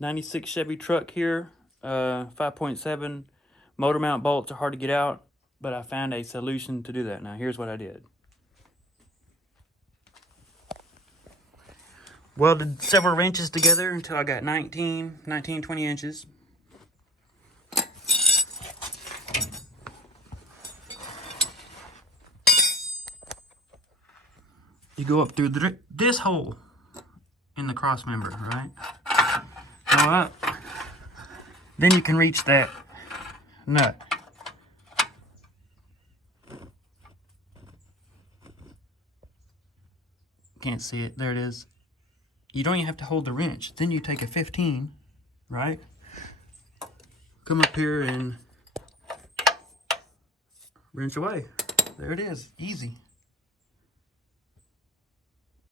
96 Chevy truck here. 5.7 motor mount bolts are hard to get out, but I found a solution to do that. Now here's what I did. Welded several wrenches together until I got 20 inches. You go up through this hole in the cross member, right? Go up. Then you can reach that nut. Can't see it. There it is. You don't even have to hold the wrench. Then you take a 15, right? Come up here and wrench away. There it is. Easy.